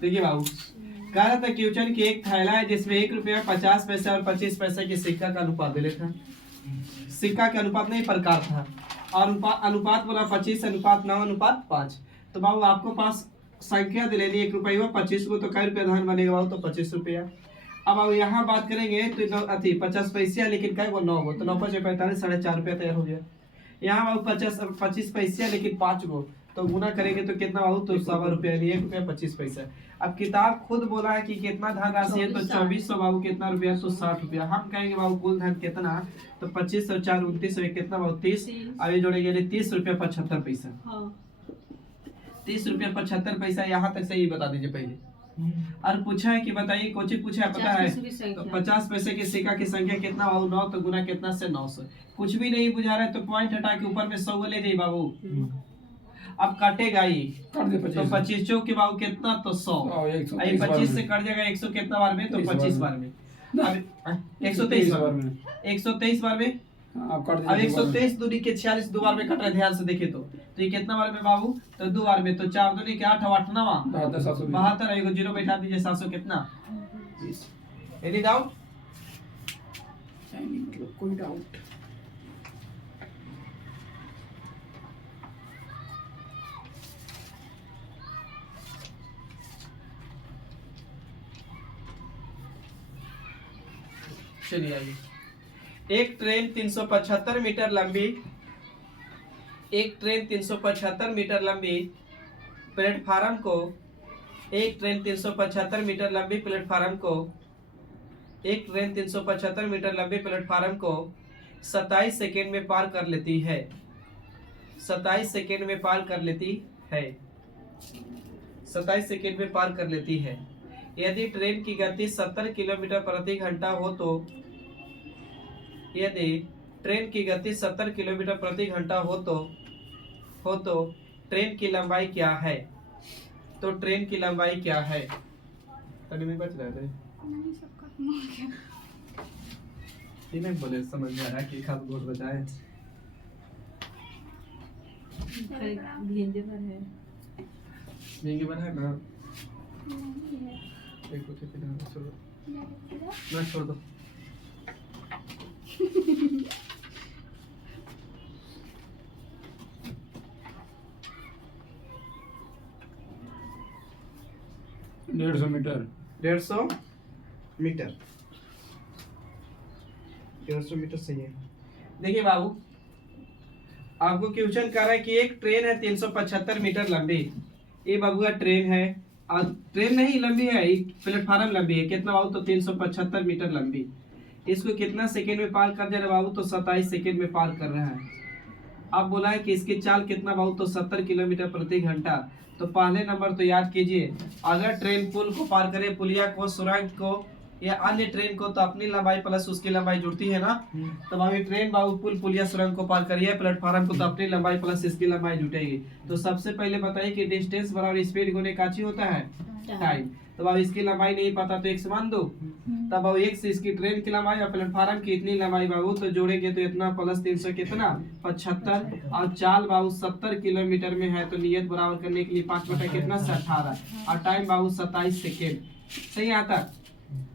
देखिए बाबू, कह रहा था क्वेश्चन की एक थैला है जिसमें 1 रुपया 50 पैसे और 25 पैसे के सिक्का का अनुपात दे था। सिक्का के अनुपात नहीं, प्रकार था, और अनुपात बोला 25:9:5। तो बाबू आपको पास संख्या दे लेनी 1 रुपया 25 को, तो कै रुपया धन बनेगा बाबू? तो 25 रुपया। अब यहाँ बात करेंगे तो अति 50 पैसे, लेकिन कै वो 9 गो, तो 9 5 45 4.5 रुपया तैयार हो गया। यहाँ बाबू 25 पैसे, लेकिन 5 गो, तो गुना करेंगे तो कितना बाबू? तो 1.25 रुपया, 1 रुपया 25 पैसा। अब किताब खुद बोला है कि कितना धन राशि है, तो 2400 बाबू कितना रुपया? तो 60 रुपया। हम कहेंगे बाबू कुल धन कितना? तो 25 और 4 29 कितना बाबू? 30। अब ये जोड़ेंगे 30 रुपया 75 पैसा। 30 रुपया 75 पैसा। यहाँ तक सही बता दीजिए पहले। और पूछा है कि बताइए, कोची पूछा है पता है? तो 50 पैसे के सिक्का की संख्या कितना बाबू? 9। तो गुना कितना से? 900। कुछ भी नहीं बुझा रहा है तो पॉइंट हटा के ऊपर में 100 ले जाइए बाबू। अब काटेगा ही तो 25 चौक के बाबू कितना? तो 100। 25 से कट जाएगा 100 कितना बार में? तो 25 बार में। अब 123 बार में, 123 बार में। अब 123 दूनी के 46 दो बार में कट रहा है, ध्यान से देखे तो ये कितना बार में बाबू? तो 2 बार में। तो 4 दूनी के 8 8 9 72। एगो जीरो बैठा दीजिए, 700 कितना? Any doubt? कोई डाउट? चलिए आइए। एक ट्रेन 375 मीटर लंबी, एक ट्रेन 375 मीटर लंबी प्लेटफार्म को, एक ट्रेन 375 मीटर लंबी प्लेटफार्म को, एक ट्रेन 375 मीटर लंबी प्लेटफार्म को 27 सेकेंड में पार कर लेती है। 27 सेकेंड में पार कर लेती है। 27 सेकेंड में पार कर लेती है। यदि ट्रेन की गति 70 किलोमीटर प्रति घंटा हो तो, यदि ट्रेन की गति 70 किलोमीटर प्रति घंटा हो तो ट्रेन की लंबाई क्या है? तो ट्रेन की लंबाई क्या है? तनी में बच रहा है नहीं, सब खत्म हो गया। ये नहीं बोले, समझ में आ रहा है कि खाद बहुत बचाए। भींगे भर है ना, एक कुछ छोड़ दो। डेढ़ सौ मीटर 150 मीटर 150 मीटर सही है। देखिए बाबू, आपको क्वेश्चन कर रहा है कि एक ट्रेन है 375 मीटर लंबी। ये बाबू का ट्रेन है, और ट्रेन नहीं लंबी है, प्लेटफार्म लंबी है। कितना बाबू? तो 375 मीटर लंबी। इसको कितना सेकेंड में पार कर जा रहा है बाबू? तो 27 सेकेंड में पार कर रहा है। अब बोला है कि इसकी चाल कितना बाबू? तो 70 किलोमीटर प्रति घंटा। तो पहले नंबर तो याद कीजिए, अगर ट्रेन पुल को पार करे, पुलिया को, सुरंग को या अन्य ट्रेन को, तो अपनी लंबाई प्लस उसकी लंबाई जुड़ती है ना। तो बाबू ट्रेन बाबू पुल पुलिया सुरंग को पार करिए, प्लेटफार्म को, तो अपनी लंबाई प्लस इसकी लंबाई जुटेगी। तो सबसे पहले बताइए कि डिस्टेंस बराबर स्पीड गुने काची होता है? टाइम। तो बाबू इसकी लंबाई नहीं पता तो x मान दो। तब बाबू x से इसकी ट्रेन की लंबाई और प्लेटफार्म की इतनी लंबाई बाबू, तो जोड़ेंगे तो इतना प्लस 300 कितना? 75। और चाल बाबू 70 किलोमीटर में है, तो नियत बराबर करने के लिए 5 बटा कितना से 18, और टाइम बाबू 27 सेकेंड। सही आता?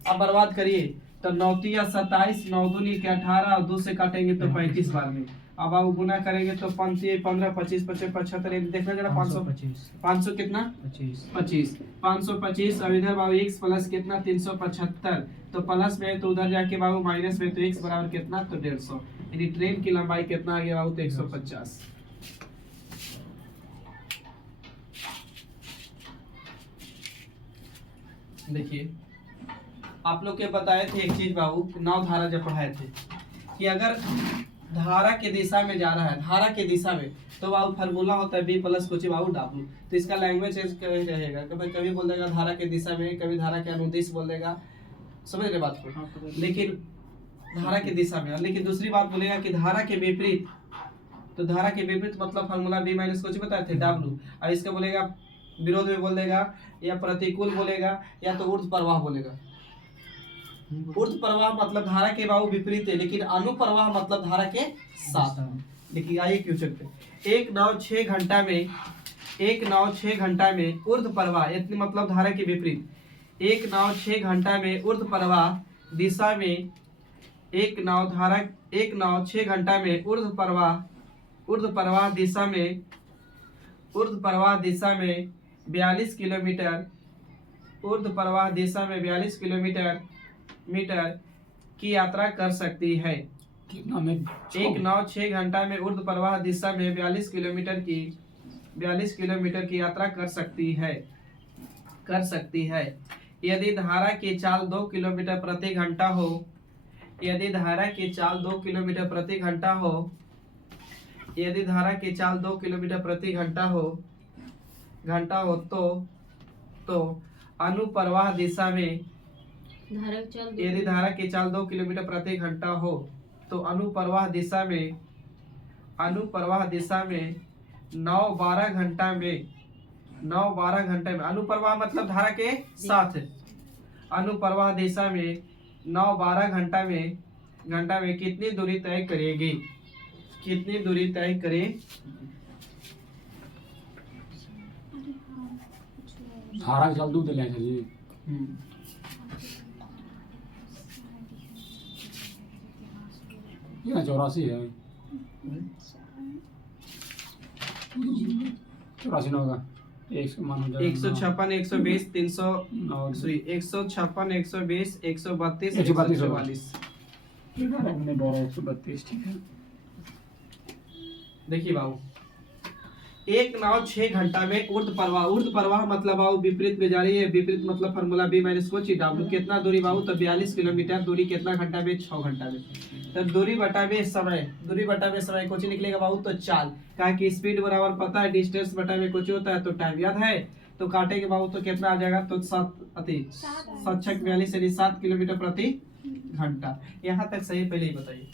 अब बर्बाद करिए तो 9 या 27, 9 दूनी के 18, और 2 से काटेंगे तो 35 बार में। अब आप गुना करेंगे तो 15 25 25 75, देखना जरा 500 कितना? 25 525। अब इधर बाबू x प्लस कितना? 375। तो प्लस में तो उधर जाके बाबू माइनस में, तो x बराबर कितना? तो 150। यानी ट्रेन की लंबाई कितना आ गया बाबू? तो 150। देखिए, आप लोग के बताए थे एक चीज बाबू, नाव धारा जब पढ़ाए थे कि अगर धारा के दिशा में जा रहा है, धारा के दिशा में, तो बाबू फार्मूला होता है b प्लस कुछ बाबू W। तो इसका लैंग्वेज चेंज रहेगा, कभी बोल देगा धारा के दिशा में, कभी धारा के अनुदिश बोल देगा। समझ रहे बात को? लेकिन धारा के दिशा में, लेकिन दूसरी बात बोलेगा कि धारा के विपरीत। तो धारा के विपरीत मतलब फार्मूला b माइनस कुछ बताए थे W। अब इसका बोलेगा विरोध में बोल देगा, या प्रतिकूल बोलेगा, या तो ऊर्ध्व प्रवाह बोलेगा। ऊर्ध्व प्रवाह मतलब धारा के बाबू विपरीत है, लेकिन अनुप्रवाह मतलब धारा के साथ। देखिए आइए क्वेश्चन पे। एक नाव 6 घंटा में एक नाव 6 घंटा में ऊर्ध्व प्रवाह, इतनी मतलब धारा के विपरीत, एक नाव 6 घंटा में ऊर्ध्व प्रवाह दिशा में, एक नाव 6 घंटा में ऊर्ध्व प्रवाह दिशा में 42 किलोमीटर, ऊर्ध्व प्रवाह दिशा में 42 किलोमीटर की यात्रा कर सकती है। कितना में? एक नाव 6 घंटा में ऊर्ध्व प्रवाह दिशा में 42 किलोमीटर की यात्रा कर सकती है यदि धारा की चाल 2 किलोमीटर प्रति घंटा हो, यदि धारा की चाल 2 किलोमीटर प्रति घंटा हो तो अनुप्रवाह दिशा में, यदि धारा की चाल 2 किलोमीटर प्रति घंटा हो तो अनुप्रवाह दिशा में 9-12 घंटा में, अनुप्रवाह मतलब धारा के साथ, अनुप्रवाह दिशा में 9-12 घंटा में कितनी दूरी तय करेगी, धारा के चाल दूध ले सर जी। ये 84 है, 84 ना होगा, 156, 120, 300, 156, 120, 132, 144। 132, ठीक है। देखिए बाबू, एक नाव 6 घंटा में ऊर्ध्व प्रवाह मतलब बाबू विपरीत में जा रही है, विपरीत मतलब formula B minus coach W, कितना दूरी बाबू तो 42 किलोमीटर, दूरी कितना घंटा में 6 घंटा में, तब दूरी बटा में समय कुछ निकलेगा बाबू तो चाल, कहा कि स्पीड बराबर पता है डिस्टेंस बटा में कुछ होता है तो टाइम याद है, तो काटेंगे बाबू तो कितना आ जाएगा तो 7 किलोमीटर प्रति घंटा। यहाँ तक सही, पहले ही बताइए।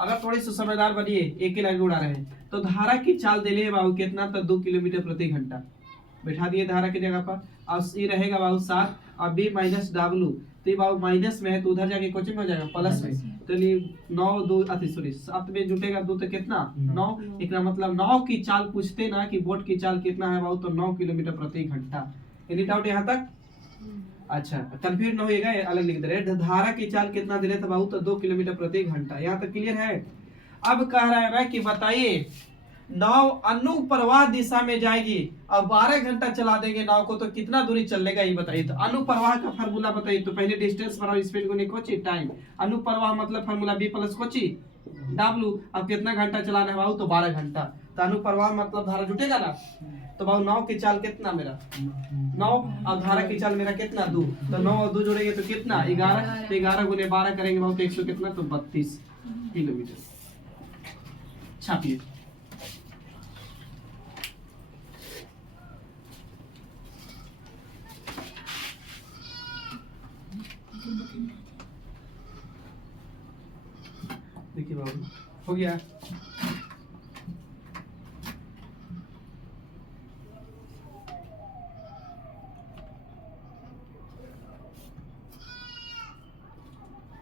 अगर थोड़ी सी समझदार बनिए, एक ही लाइन उड़ा रहे हैं तो धारा की चाल दे लिए बाबू कितना तो 2 किलोमीटर प्रति घंटा बैठा दिए धारा की जगह पर, और ये रहेगा बाबू 7 और B माइनस W, तो ये बाबू माइनस में है तो उधर जाके कोचिंग में हो जाएगा प्लस में, तो ये 7 में जुटेगा 2 तो कितना 9, एक मतलब नाव की चाल पूछते ना कि बोट की चाल कितना है बाबू तो 9 किलोमीटर प्रति घंटा। एनी डाउट यहाँ तक? अच्छा, कंफ्यूज न होइएगा, अलग लिख दे रहे, धारा की चाल कितना दे रहे थे बाबू तो 2 किलोमीटर प्रति घंटा। यहाँ तक क्लियर है? अब कह रहा है ना कि बताइए नाव अनुप्रवाह दिशा में जाएगी और 12 घंटा चला देंगे नाव को तो कितना दूरी चलेगा ये बताइए। तो अनुप्रवाह का फार्मूला बताइए, तो पहले डिस्टेंस बनाओ, स्पीड को निकोची टाइम, अनुप्रवाह मतलब formula B plus Kochi W, अब कितना घंटा चलाना है बाबू तो 12 घंटा, तो अनुप्रवाह मतलब धारा जुटेगा ना, तो बाबू नाव की चाल कितना मेरा 9 और धारा की चाल मेरा कितना 2, तो 9 और 2 जोड़ेंगे तो कितना 11, तो 11 गुने 12 करेंगे बाबू तो 100 कितना तो 32 किलोमीटर। छापिए। देखिए बाबू हो गया।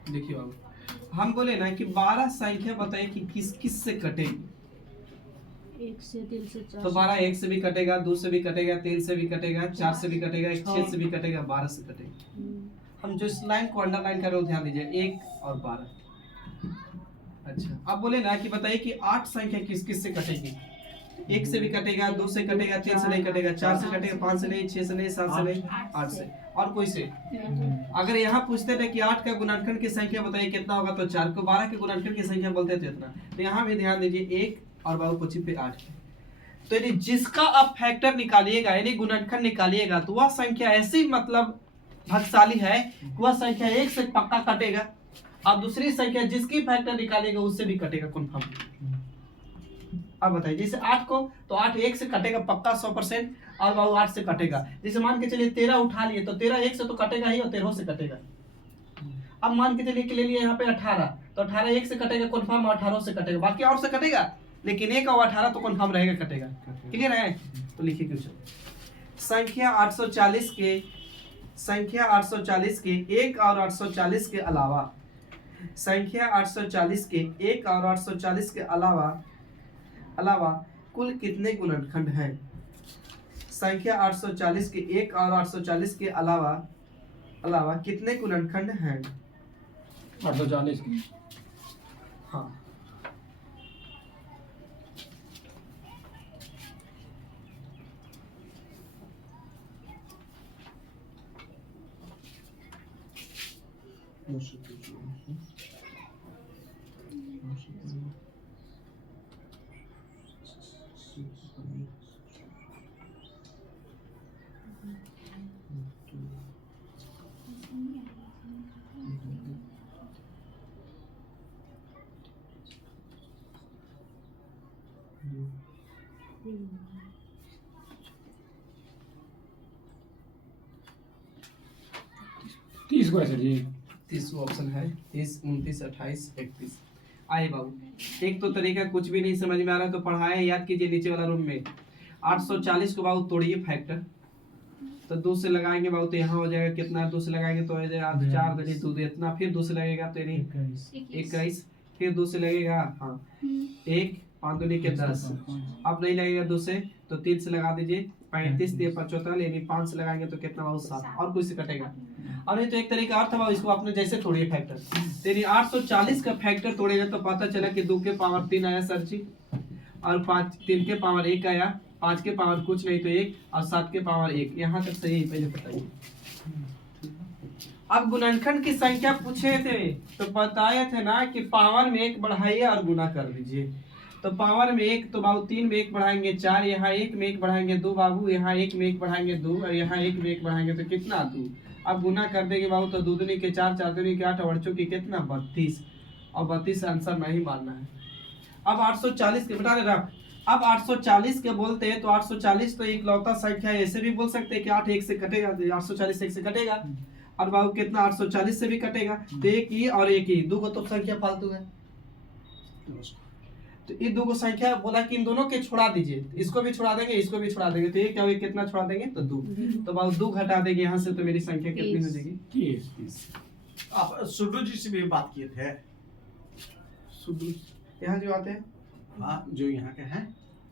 देखिए बाबू, हम बोले ना कि 12 संख्या बताइए कि किस किस से कटेगी। 1 से 3 से 4 तो 12 1 से भी कटेगा, 2 से भी कटेगा, 3 से भी कटेगा, 4 से भी कटेगा, 6 से भी कटेगा, 12 से कटेगा। हम जो इस लाइन को अंडरलाइन कर रहे हो ध्यान दीजिए, 1 और 12। अच्छा, अब बोले ना कि बताइए कि 8 संख्या किस किस से कटेगी। 1 से भी कटेगा, 2 से कटेगा, 3 से नहीं कटेगा, 4 से कटेगा, 5 से नहीं, 6 से नहीं, 7 से नहीं, 8 से, और कोई से। अगर यहाँ पूछते थे कि 8 का गुणनखंड की संख्या बताइए कितना होगा तो 4 को, 12 के गुणनखंड की संख्या बोलते थे इतना, तो यहाँ भी ध्यान दीजिए 1 और बाबू कुछ पे 8 है। तो यदि जिसका आप फैक्टर निकालिएगा यानी गुणनखंड निकालिएगा तो वह संख्या ऐसी मतलब भाग्यशाली है, वह संख्या 1 से पक्का कटेगा और दूसरी संख्या जिसकी फैक्टर निकालेगा उससे भी कटेगा कंफर्म। अब बताइए, जैसे 8 को तो 8 1 से कटेगा पक्का 100%, और बाबू 8 से कटेगा। जैसे मान के चलिए 13 उठा लिए तो 13 1 से तो कटेगा ही और 13 से कटेगा। अब मान के चलिए कि ले लिए यहाँ पे 18, तो 18 1 से कटेगा कंफर्म और 18 से कटेगा, बाकी और से कटेगा लेकिन 1 और 18 तो कंफर्म रहेगा कटेगा। क्लियर है? तो लिखिए क्वेश्चन, संख्या 840 के 1 और 840 के अलावा, संख्या 840 के 1 और 840 के अलावा कुल कितने गुणनखंड हैं? संख्या 840 के एक और 840 के अलावा अलावा कितने गुणनखंड हैं? 840 की। हाँ, तीस को है सर जी। 30 ऑप्शन है, 30, 29, 28, 31। आए बाबू, एक तो तरीका कुछ भी नहीं समझ में आ रहा है तो पढ़ाया याद कीजिए नीचे वाला रूम में। 840 को बाबू तोड़िए फैक्टर, तो 2 से लगाएंगे बाबू तो यहाँ हो जाएगा कितना, 2 से लगाएंगे तो हो जाएगा 4 दूनी 2 इतना, फिर 2 से लगेगा तो यानी 21, फिर 2 से लगेगा हाँ 1, 5 दूनी के 10, अब नहीं लगेगा 2 से तो 3 से लगा दीजिए 35, 3 75, यानी 5 से लगाएंगे तो कितना बाबू 7, और कुछ से कटेगा। और नहीं तो एक तरीका और था बाबू, इसको आपने जैसे तोड़िए फैक्टर, तेरी 840 का फैक्टर तोड़ेगा तो पता चला कि 2 के पावर 3 आया सर जी, और 3 के पावर 1 आया, 5 के पावर कुछ नहीं तो 1, और 7 के पावर 1। यहाँ तक सही है, पहले बताइए। अब गुणनखंड की संख्या पूछे थे तो बताए थे ना कि पावर में 1 बढ़ाइए और गुना कर दीजिए। तो पावर में 1 तो बाबू 3 में 1 बढ़ाएंगे 4, यहाँ 1 में 1 बढ़ाएंगे 2 बाबू, यहाँ 1 में 1 बढ़ाएंगे 2, और यहाँ 1 में 1 बढ़ाएंगे तो कितना 2। अब गुना कर देंगे बाबू तो 2 दूनी के 4, 4 दूनी के 8, और चौकी कितना 32, और 32 आंसर नहीं मानना है। अब 840 के बेटा रख, अब 840 के बोलते हैं तो 840 तो इकलौता संख्या है, ऐसे भी बोल सकते हैं कि 8 1 से कटेगा, 840 1 से कटेगा, और बाबू कितना 840 से भी कटेगा, तो एक ही और एक ही, 2 को तो संख्या फालतू है, तो ये 2 को संख्या बोला कि इन दोनों के छोड़ा दीजिए, इसको भी छोड़ा देंगे इसको भी छोड़ा देंगे, तो ये क्या हुआ, कितना छोड़ा देंगे तो 2, तो बाबू 2 घटा देंगे यहाँ से तो मेरी संख्या कितनी हो जाएगी 30। आप सुडू जी से भी बात किए थे? सुडू यहाँ जो आते हैं हाँ, जो यहाँ के हैं।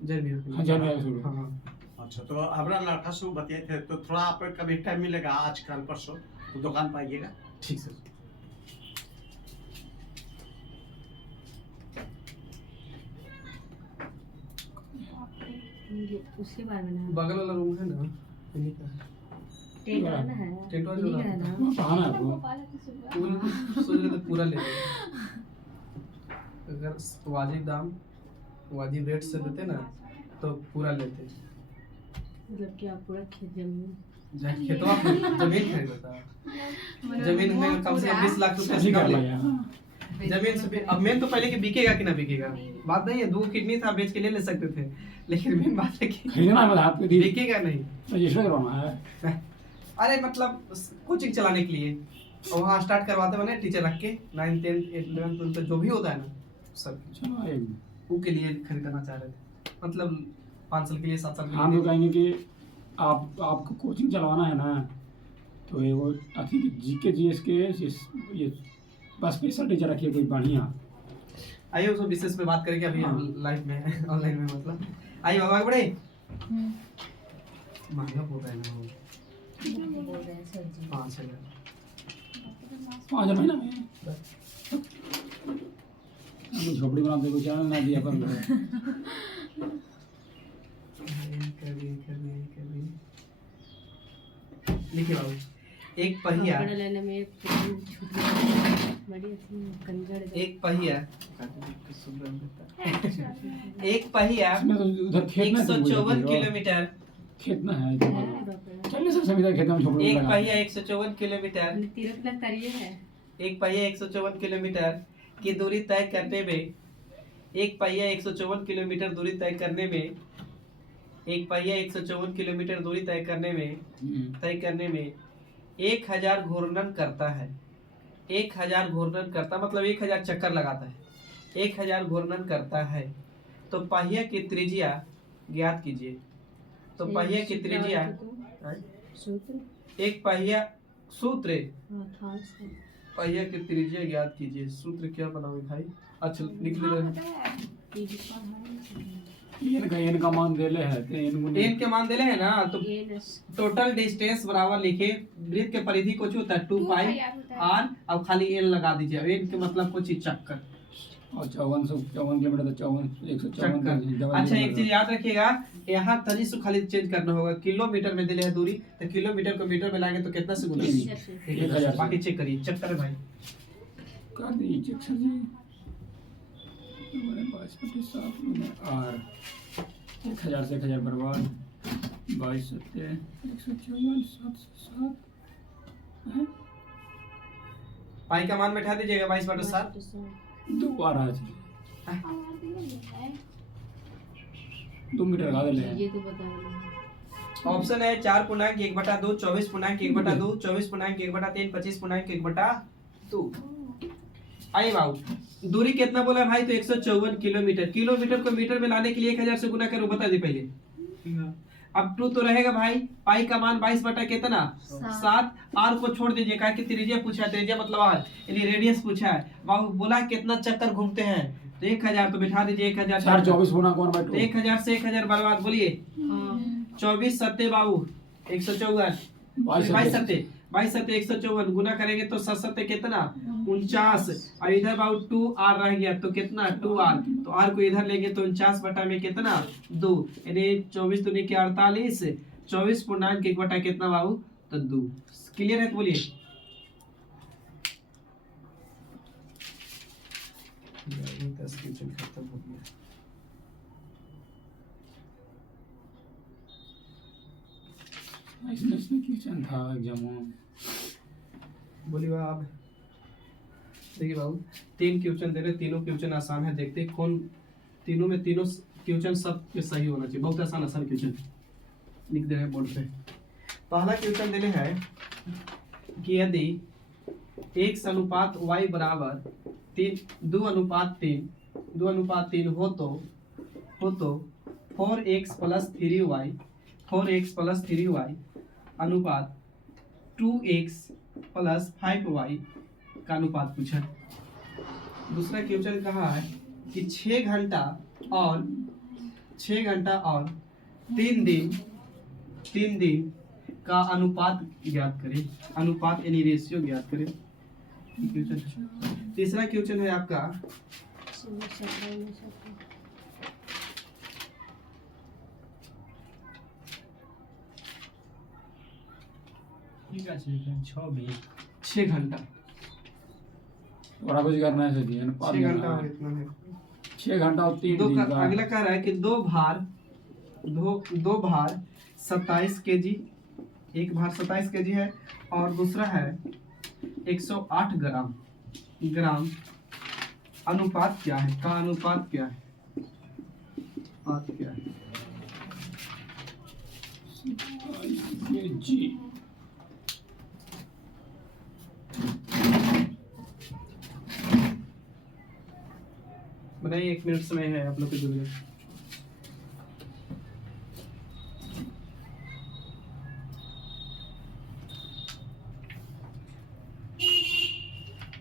जय भी हाँ, जय भी शुरू। हाँ हाँ। अच्छा, तो हमारा लड़का से बताए थे, तो थोड़ा आप कभी टाइम मिलेगा आज कल परसों तो दुकान पर आइएगा। ठीक सर। उसके बारे में ना बगल वाला रूम है ना, इन्हीं का टेंट वाला है, टेंट वाला इन्हीं का है ना। वहाँ पढ़ाना है आपको। पूरा सोच रहे थे पूरा ले लेंगे, अगर वाजिब दाम वाजिब रेट से देते ना तो पूरा लेते। मतलब कि आप पूरा खेत जमीन खेतवा जमीन खरीदा था, जमीन में कम से कम 20 लाख रुपए सही से कर कम लिया। जमीन से अब मेन तो पहले कि बिकेगा कि ना बिकेगा बात नहीं है, 2 किडनी था बेच के ले सकते थे, लेकिन मेन बात है कि खरीदना है आपको दी बिकेगा नहीं। रजिस्टर करवाना है। अरे मतलब कोचिंग चलाने के लिए, और वहाँ स्टार्ट करवाते बने टीचर रख के 9, 10, 11, 12 जो भी होता है ना सब चलो एक वो के लिए खरीदना चाह रहे थे, मतलब 5 साल के लिए 7 साल के हम तो लिए। कहेंगे कि आपको कोचिंग चलवाना है ना, तो ये वो अथी जीके जीएस के ये बस स्पेशल टीचर रखिए कोई बढ़िया। आइए उसको विशेष में बात करेंगे अभी हाँ। लाइव में ऑनलाइन में, मतलब आइए बाबा बड़े महंगा बोल रहे हैं ना वो बोल रहे हैं सर जी। 5,000 5 महीना में हम झोपड़ी बनाते को चैनल ना दिया पर लिखिए बाबू, एक पहिया कपड़ा लेने में बड़ी कंजर एक पहिया एक पहिया इसमें तो उधर खेत में 154 किलोमीटर, खेत में है चलने से सभी खेत में झोपड़ी एक लगा पहिया 154 किलोमीटर, तीरथ लगता है। एक पहिया 154 किलोमीटर की दूरी तय करने में, एक पहिया 154 किलोमीटर दूरी तय करने में, एक पहिया 154 किलोमीटर दूरी तय करने में 1000 घूर्णन करता है। 1000 घूर्णन करता मतलब 1000 चक्कर लगाता है, 1000 घूर्णन करता है, तो पहिया की त्रिज्या ज्ञात कीजिए। तो पहिया की त्रिज्या सूत्र एक पहिया सूत्र था पहिया की त्रिज्या ज्ञात कीजिए। सूत्र क्या बनाओगे भाई? अच्छा लिख ले इनका मान देले है तो एन के मान देले है ना, तो ये नस टोटल डिस्टेंस बराबर लिखे वृत्त के परिधि कुछ होता है 2 पाई आर, अब खाली एन लगा दीजिए। एन के मतलब कुछ चक्कर। और 54 किलोमीटर तो 154 अच्छा एक चीज याद रखिएगा, यहाँ तनी से खाली चेंज करना होगा। किलोमीटर में दिले है दूरी, तो किलोमीटर को मीटर में लाएंगे तो कितना से गुना से। 1000। बाकी चेक करिए, चेक करें भाई। कर दीजिए चेक सर जी। हमारे पास 57 आर 1000 से 1000 बर्बाद 22 सत्ते 154 707 पाई का मान बैठा दीजिएगा 22/7। 2 आ रहा है 2 मीटर लगा दे ये तो बता रहे ऑप्शन है 4.1/2, 24.1/2, 24.1/3, 25.1/2। आइए बाबू, दूरी कितना बोला भाई? तो 154 किलोमीटर। किलोमीटर को मीटर में लाने के लिए 1000 से गुना करो, बता दे पहले। अब 2 तो रहेगा भाई। पाई का मान 22 बटा कितना 7। आर को छोड़ दीजिए, कहा कि त्रिज्या पूछा है, त्रिज्या मतलब आर यानी रेडियस पूछा है। बाबू बोला कितना चक्कर घूमते हैं, तो 1000 तो बिठा दीजिए 1000। 424 गुना कौन बाटो 1000 से 1000 बर्बाद बोलिए। 24 सत्ते बाबू 154, 22 सत्ते 154 गुना करेंगे तो 7 सत्ते कितना 49। और इधर बाबू 2 आर रह गया तो कितना 2 आर, तो आर को इधर लेंगे तो 49 बटा में कितना 2, यानी 24 दूनी के 48, 24.1 बटा कितना बाबू तो 2। क्लियर है तो बोलिए। खत्म हो गया। इसमें क्वेश्चन था एग्जाम बोलिए आप। देखिए बाबू 3 क्वेश्चन दे रहे, तीनों क्वेश्चन आसान है। देखते हैं कौन तीनों में तीनों क्वेश्चन सब पे सही होना चाहिए। बहुत आसान क्वेश्चन लिख दे रहे हैं बोर्ड पे। पहला क्वेश्चन देने है कि यदि x अनुपात y बराबर 2:3 हो तो 4x + 3y अनुपात 2x + 5y का अनुपात पूछा। दूसरा क्वेश्चन कहा है कि 6 घंटा और 3 दिन का अनुपात ज्ञात करें। अनुपात यानी रेशियो ज्ञात करें। तीसरा क्वेश्चन है आपका 6 घंटा बड़ा कुछ करना है सर जी 6 घंटा और इतना है 6 घंटा और 3 दिन का। अगला कह रहा है कि दो भार 27 केजी, एक भार 27 केजी है और दूसरा है 108 ग्राम। अनुपात क्या है? का अनुपात क्या है? जी बताइए, 1 मिनट समय है आप लोग के लिए।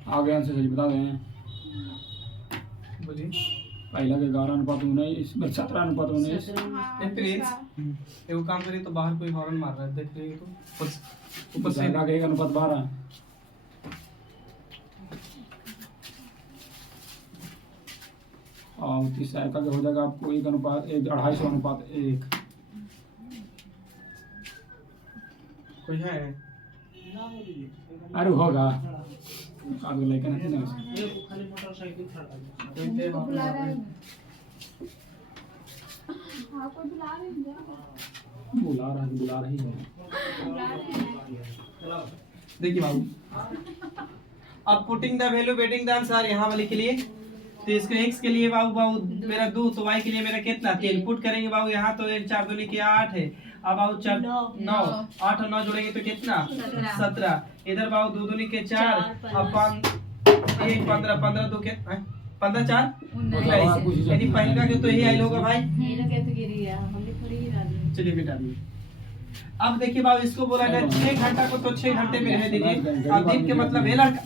आगे आंसर सही बता दें। बोलिए। पहला के 11:19, 17:19। प्लीज एगो काम करिए तो बाहर कोई हॉर्न मार रहा है, देख रही तो ऊपर से पहला के 1:12। और तीसरा का हो जाएगा आपको 1:250:1। कोई है? अरे होगा आगे लेकर नहीं ना कोई थे हॉर्न मार रहे हैं? बुला रही है। देखिए बाबू, अब putting the value waiting the answer यहाँ वाले के लिए, तो इसको x के लिए बाबू मेरा 2, तो y के लिए मेरा कितना 3 पुट करेंगे बाबू। यहाँ तो 4 दूनी के 8 है, अब बाबू 4 9 8 और 9 जोड़ेंगे तो कितना 17। इधर बाबू 2 दूनी के 4, अब 1 15 15 2 के 15 4 19, यानी पहले का तो यही आइल होगा भाई। चलिए बेटा अब देखिए बाबू, इसको बोला है 6 घंटा को तो 6 घंटे में रह दीजिए। अब दिन के मतलब है लड़का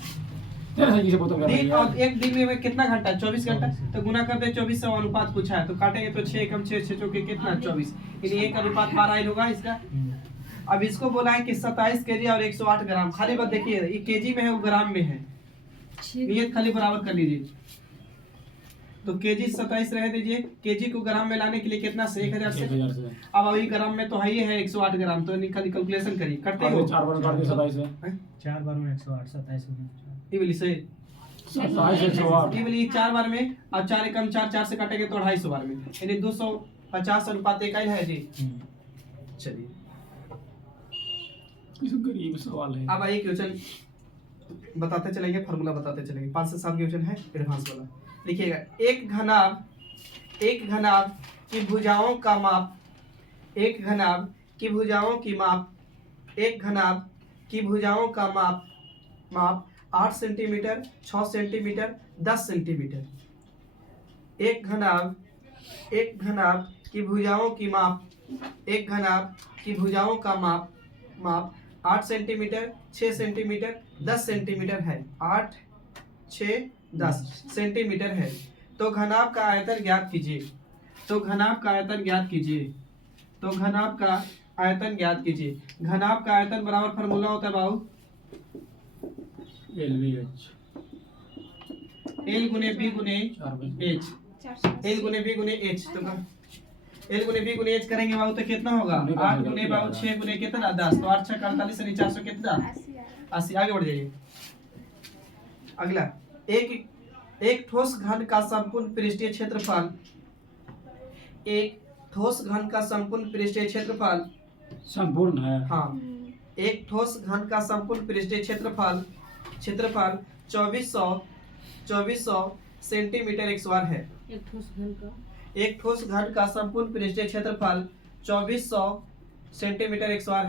तेरे सही से बोतो कर रही दिन है और एक दिन में कितना घंटा 24 घंटा तो गुना कर दे 24 से अनुपात पूछा है तो काटेंगे तो 6 कम 6 6 चौके कितना 24 यानी 1 अनुपात 12 ही होगा इसका। अब इसको बोला है कि 27 केजी और 108 ग्राम खाली बात देखिए ये केजी में है वो ग्राम में है नियत खाली बराबर कर लीजिए तो केजी 27 रह दीजिए केजी को ग्राम में लाने के लिए कितना से 1000 से 1000 से अब अभी ग्राम में तो है ही है 108 ग्राम तो निकाल कैलकुलेशन करिए करते हो 4 बार काट दिया 27 से 4 बार में 108 27 ये वाली से 27 से 108 ये वाली 4 बार में और 4 एकम 4 4 से काटेंगे तो 250 बार में यानी 250 अनुपात 1 है जी चलिए किसी गरीब सवाल है अब आइए क्वेश्चन बताते चलेंगे फार्मूला बताते चलेंगे 5 से 7 क्वेश्चन है एडवांस वाला देखिएगा एक घनाभ की भुजाओं का माप एक घनाभ की भुजाओं की माप एक घनाभ की भुजाओं का माप 8 सेंटीमीटर 6 सेंटीमीटर 10 सेंटीमीटर एक घनाभ की भुजाओं की माप एक घनाभ की भुजाओं का माप 8 सेंटीमीटर 6 सेंटीमीटर 10 सेंटीमीटर है 8 6 10 सेंटीमीटर है तो घनाभ का आयतन ज्ञात कीजिए तो घनाभ का आयतन ज्ञात कीजिए तो घनाभ का आयतन ज्ञात कीजिए घनाभ का आयतन बराबर फार्मूला होता है बाबू LVH L गुने B गुने 4 बजे H L गुने B गुने H तो L गुने B गुने H करेंगे बाबू तो कितना होगा 8 गुने बाबू 6 गुने कितना 10 तो 8 6 48 यानी 400 कितना 80 आगे बढ़ जाइए अगला एक ठोस घन का संपूर्ण पृष्ठीय क्षेत्रफल एक ठोस घन का संपूर्ण पृष्ठीय क्षेत्रफल संपूर्ण है हाँ एक ठोस घन का संपूर्ण पृष्ठीय क्षेत्रफल 2400 सेंटीमीटर एक स्क्वायर है एक ठोस घन का एक ठोस घन का संपूर्ण पृष्ठीय क्षेत्रफल 2400 सेंटीमीटर एक स्क्वायर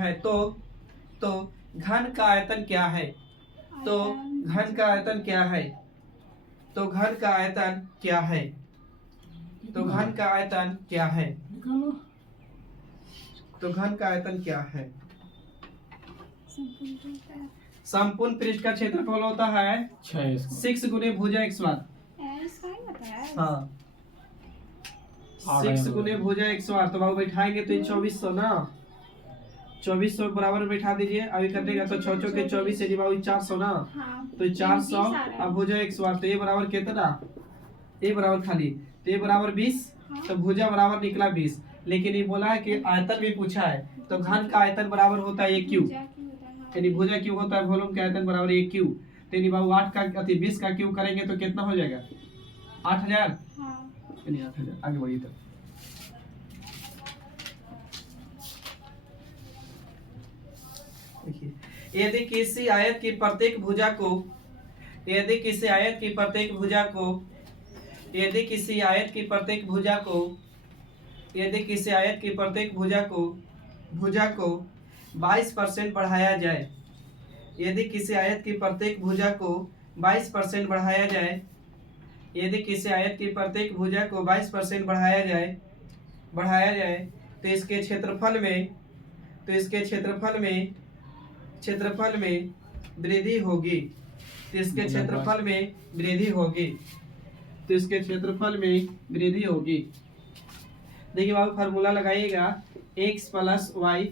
है तो घन का आयतन क्या है तो घन का आयतन क्या है तो घन का आयतन क्या है तो घन का आयतन क्या है निकालो तो घन का आयतन क्या है संपूर्ण पृष्ठ का क्षेत्रफल होता है 6 गुने भुजा एक स्क्वायर हाँ 6 गुने भुजा एक स्क्वायर तो बाबू बैठाएंगे तो 2400 ना 2400 बराबर बैठा दीजिए अभी कर देगा तो 6 के 24 है जी बाबू 400 ना तो 400 अब भुजा एक स्क्वायर तो ये बराबर कितना ये बराबर खाली तो ये बराबर 20 तो भुजा बराबर निकला 20 लेकिन ये बोला है कि आयतन भी पूछा है तो घन का आयतन बराबर होता है एक क्यूब यानी भुजा क्यूब होता है वॉल्यूम का आयतन बराबर एक क्यूब तो यानी बाबू 8 का 20 का क्यूब करेंगे तो कितना हो जाएगा 8000 यानी 8000 आगे बढ़िए तो देखिए यदि किसी आयत की प्रत्येक भुजा को यदि किसी आयत की प्रत्येक भुजा को यदि किसी आयत की प्रत्येक भुजा को यदि किसी आयत की प्रत्येक भुजा को 22% बढ़ाया जाए यदि किसी आयत की प्रत्येक भुजा को 22% बढ़ाया जाए यदि किसी आयत की प्रत्येक भुजा को 22% बढ़ाया जाए तो इसके क्षेत्रफल में वृद्धि होगी तो इसके क्षेत्रफल में वृद्धि होगी तो इसके क्षेत्रफल में वृद्धि होगी देखिए बाबू फार्मूला लगाइएगा x plus y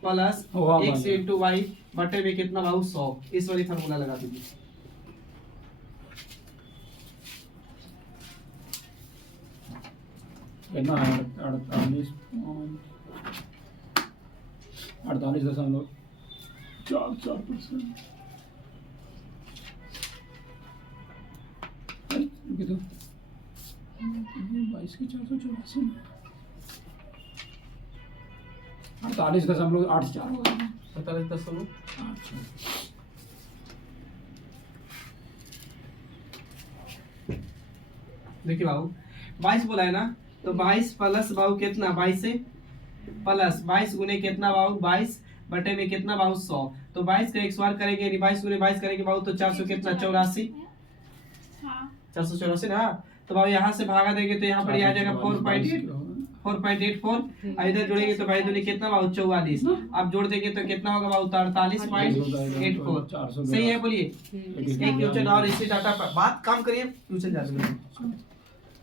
plus x into y बटे में कितना बाबू 100 इस वाली फार्मूला लगा दीजिए कितना है 48.44% तो 22 के 484 48.84 होगा 47 देखिए बाबू 22 बोला है ना तो 22 प्लस बाबू कितना 22 से प्लस 22 गुने कितना बाबू 22 बटे में कितना बाबू 100 तो 22 का एक बार करेंगे 22 गुने 22 करेंगे बाबू तो 400 कितना 84 484 ना तो बाबू यहाँ से भागा देंगे तो यहाँ पर आ जाएगा 4.8 4.84 और इधर जोड़ेंगे तो भाई दूनी कितना बाबू 44। अब जोड़ देंगे तो कितना होगा बाबू 48.84। सही है, बोलिए। एक क्वेश्चन और इसी डाटा पर बात काम करिए, ट्यूशन जाते हैं।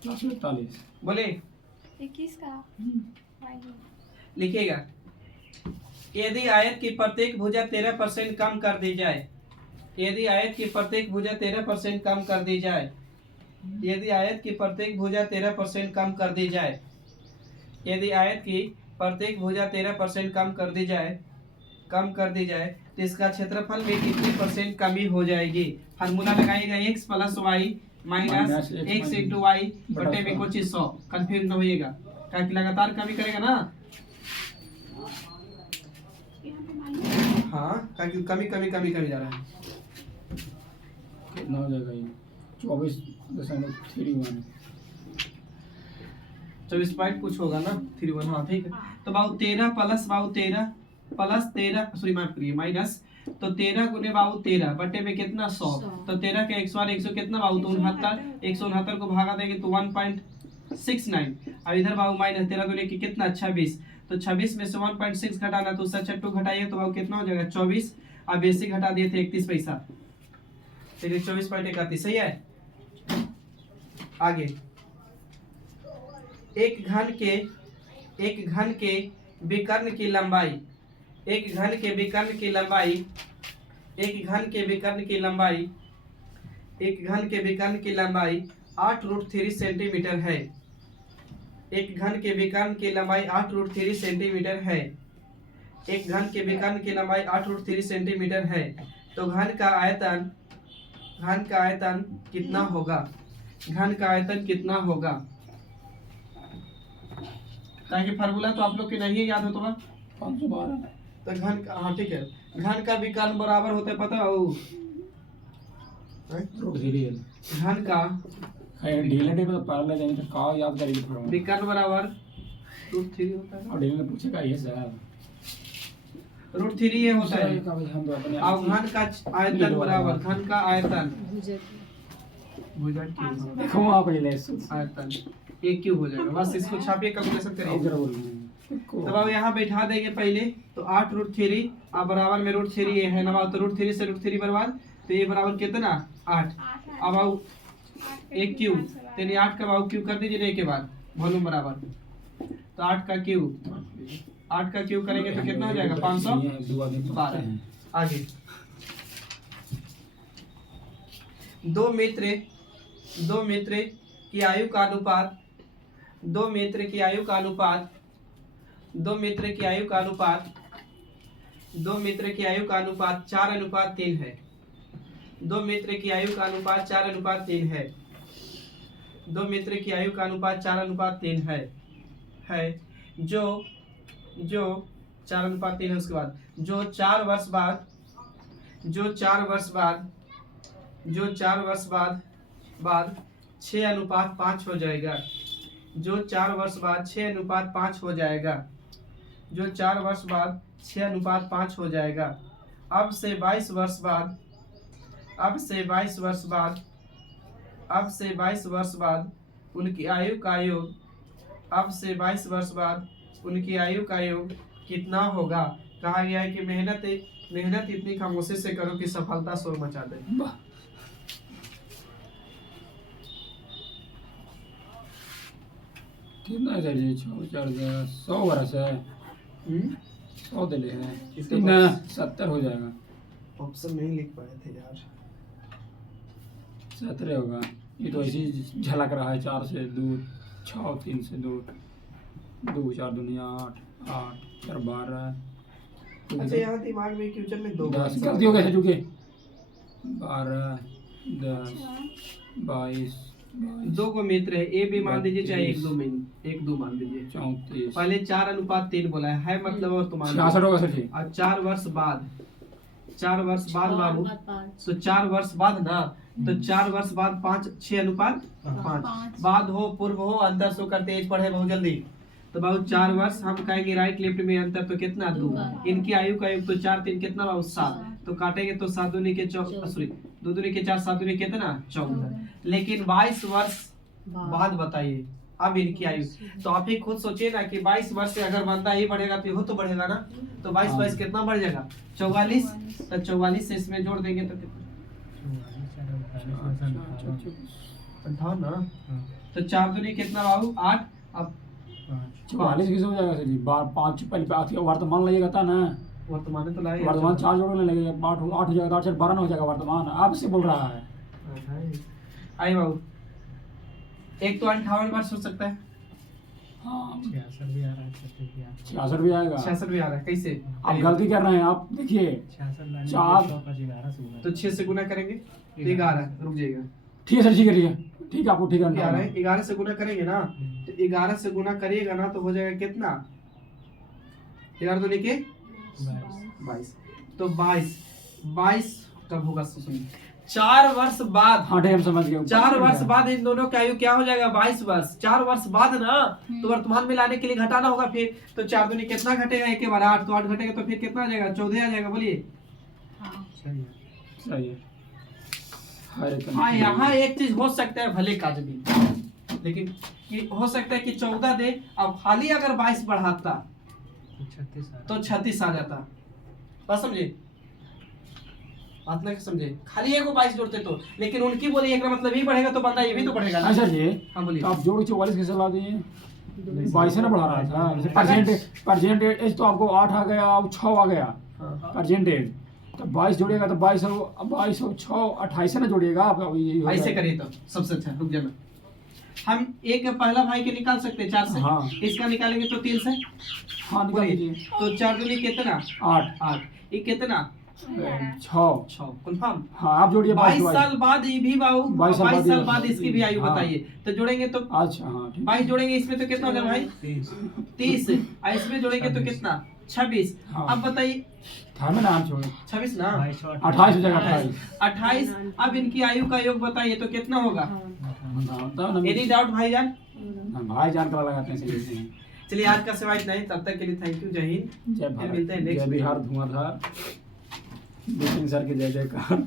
448 बोले 21 का लिखिएगा, यदि आयत की प्रत्येक भुजा 13% कम कर दी जाए, यदि आयत की प्रत्येक भुजा 13% कम कर दी जाए, यदि आयत की प्रत्येक भुजा 13% कम कर दी जाए, यदि आयत की प्रत्येक भुजा 13% कम कर दी जाए, कम कर दी जाए तो इसका क्षेत्रफल में कितनी % कमी हो जाएगी। फार्मूला लगाइएगा x plus y minus x into y बटे में कुछ 100। कंफ्यूज न होइएगा, क्योंकि लगातार कमी करेगा ना। हाँ, क्योंकि कमी कमी कमी कमी जा रहा है। कितना हो जाएगा ये 24.31 24 पॉइंट कुछ होगा ना 31। हाँ ठीक है, तो बाबू 13 प्लस बाबू 13 प्लस 13 सॉरी माफ करिए माइनस, तो 13 गुने बाबू 13 बटे में कितना 100। तो 13 के 100 कितना बाबू तो 69, 169 को भागा देंगे तो 1.69। अब इधर बाबू माइनस 13 दूनी की कितना 26, तो 26 में से 1.6 घटाना तो उससे 2 घटाइए तो बाबू कितना हो जाएगा 24। अब बेसिक घटा दिए थे 31 पैसा, चलिए 24.31 सही है। आगे एक घन के विकर्ण की लंबाई, एक घन के विकर्ण की लंबाई, एक घन के विकर्ण की लंबाई, एक घन के विकर्ण की लंबाई 8√3 सेंटीमीटर है। एक घन के विकर्ण की लंबाई 8√3 सेंटीमीटर है। एक घन के विकर्ण की लंबाई 8√3 सेंटीमीटर है। तो घन का आयतन कितना होगा, घन का आयतन कितना होगा। ताकि फार्मूला तो आप लोग के नहीं याद हो तो 512 तो घन का, हाँ ठीक है, घन का विकर्ण बराबर होता है पता है वो सीरियल घन का ढीले ढीले तो पार ले जाएंगे तो का याद करेंगे फॉर्मूला विकर्ण बराबर √3 होता है। और ढीले ने पूछेगा ये सर √3 ये होता है। हम तो अपने अब घन का आयतन बराबर घन का आयतन भुजा भुजा क्यों देखो वहां पर ले आयतन ये क्यों हो जाएगा, बस इसको छापिए कैलकुलेशन करिए। जरा बोल रहे तब अब यहाँ बैठा देंगे पहले तो 8√3 अब बराबर में √3 ये है ना, तो √3 से √3 बराबर तो ये बराबर कितना 8। अब आओ एक क्यूब यानी 8 का बाबू क्यूब कर दीजिए के बाद वॉल्यूम बराबर, तो 8 का क्यूब करेंगे तो कितना हो जाएगा 512। आगे दो मित्र की आयु का अनुपात, दो मित्र की आयु का अनुपात 4:3 है। दो मित्र की आयु का अनुपात 4:3 है। दो मित्र की आयु का अनुपात 4:3 है जो 4:3 है। उसके बाद जो 4 वर्ष बाद 6:5 हो जाएगा। जो 4 वर्ष बाद 6:5 हो जाएगा। जो 4 वर्ष बाद 6:5 हो जाएगा। अब से 22 वर्ष बाद उनकी आयु का योग, अब से 22 वर्ष बाद उनकी आयु का योग कितना होगा। कहा गया है कि मेहनत इतनी खामोशी से करो कि सफलता शोर मचा दे। कितना चाहिए 100 वर्ष है 100 दिले हैं किसके कितना पास? 70 हो जाएगा। ऑप्शन नहीं लिख पाए थे यार। 17 होगा। ये तो ऐसे ही झलक रहा है 4 से 2 6 3 से 2 2 4 दुनिया 8 8 4 12 अच्छा यहाँ दिमाग में क्वेश्चन में 2 10 गलती हो कैसे चुके 12 10 22 दो को मित्र है, ए भी मान दीजिए चाहे 1-2 मान दीजिए। 34 पहले 4:3 बोला है मतलब और तुम 66 होगा सर ठीक। और 4 वर्ष बाद बाबू, तो 4 वर्ष बाद ना, तो 4 वर्ष बाद 6:5 बाद हो पूर्व हो अंतर सो करते एज पढ़े बहुत जल्दी। तो बाबू 4 वर्ष हम कहेंगे राइट लेफ्ट में अंतर तो कितना 2। इनकी आयु का योग तो 4 3 कितना बाबू 7, तो काटेंगे तो 7 दूनी के 4 सॉरी 2 दूनी के 4 7 दूनी कितना 14। लेकिन 22 वर्ष बाद बताइए अब इनकी आयु, तो आप ही खुद सोचिए ना कि 22 वर्ष से अगर बंदा ही बढ़ेगा तो ये तो बढ़ेगा ना, तो 22 हाँ। वर्ष कितना बढ़ जाएगा 44, तो 44 से इसमें जोड़ देंगे तो कितना 58 ना, तो 4 दूनी कितना बाबू 8, अब 44 कैसे हो जाएगा सर जी? 5 पहले वर्तमान लगेगा था ना, वर्तमान तो लाए वर्तमान 4 जोड़ने लगेगा, 8 हो जाएगा, 8 से 12 हो जाएगा वर्तमान, आपसे बोल रहा है। आइए बाबू, एक तो 58 वर्ष हो सकता है, हाँ 66 भी आ रहा है, 36 भी आ रहा है। 66 भी आएगा। 66 भी आ रहा है, कैसे आप गलती कर रहे हैं, आप देखिए 66 लाने चार- के 100 का 11 से गुना। तो 6 से गुना करेंगे तो 11, रुक जाइएगा, ठीक है सर, ठीक है, ठीक है, ठीक है, आपको ठीक है 11 से गुना करेंगे ना, तो 11 से गुना करिएगा ना तो हो जाएगा कितना 11 दूनी के 22, तो 22 कब होगा सुनिए, 4 वर्ष बाद, हाँ ठीक है, हम समझ गए। 4 वर्ष बाद इन दोनों का आयु क्या हो जाएगा 22 वर्ष, 4 वर्ष बाद ना, तो वर्तमान में लाने के लिए घटाना होगा फिर, तो 4 दूनी कितना घटेगा, एक के बार 8, तो 8 घटेगा तो फिर कितना आ जाएगा 14 आ जाएगा, बोलिए। सही है। सही है। अरे तो हाँ यहाँ एक चीज हो सकता है भले काज भी, लेकिन कि हो सकता है कि 14 दे, अब खाली अगर 22 बढ़ाता तो 36 आ रहा तो 36 आ जाता, बात समझे, बात नहीं समझे, खाली एक को 22 जोड़ते तो, लेकिन उनकी बोली एक मतलब ही बढ़ेगा तो बंदा ये भी तो बढ़ेगा ना। अच्छा जी, हाँ बोलिए। तो आप जोड़ 44 कैसे ला दिए? 22 से ना बढ़ा रहा था, जैसे परसेंटेज तो आपको 8 आ गया, अब 6 आ गया हाँ। परसेंटेज, तो 22 जोड़िएगा तो 22 और 6 28 से ना जोड़िएगा आप, यही हो ऐसे जाएगा। करिए तो सबसे अच्छा, रुक जाना, हम एक पहला भाई के निकाल सकते हैं 4 से, हाँ। इसका निकालेंगे तो 3 से, हाँ निकाल बोलिए। दीजिए। तो 4 दूनी कितना 8 ये कितना 6, 6, कंफर्म। हाँ आप जोड़िए 22 साल बाद ये भी बाबू 22 साल 22 साल बाद ये- इसकी भी आयु हाँ। बताइए, तो जोड़ेंगे तो अच्छा, हाँ ठीक 22 जोड़ेंगे इसमें तो कितना हो जाएगा भाई 30, और इसमें जोड़ेंगे तो 26। कितना 26, हाँ। अब बताइए था में नाम छोड़े 26 ना 28 हो जाएगा, 28, अब इनकी आयु का योग बताइए तो कितना होगा, भाई एनी डाउट भाईजान। जान कर लगाते हैं सही। चलिए आज का सेवा इतना ही, तब तक के लिए थैंक यू, जय हिंद, जय फिर मिलते हैं भारत, next जय बिहार, धुआंधार, बिपिन सर की जय जयकार।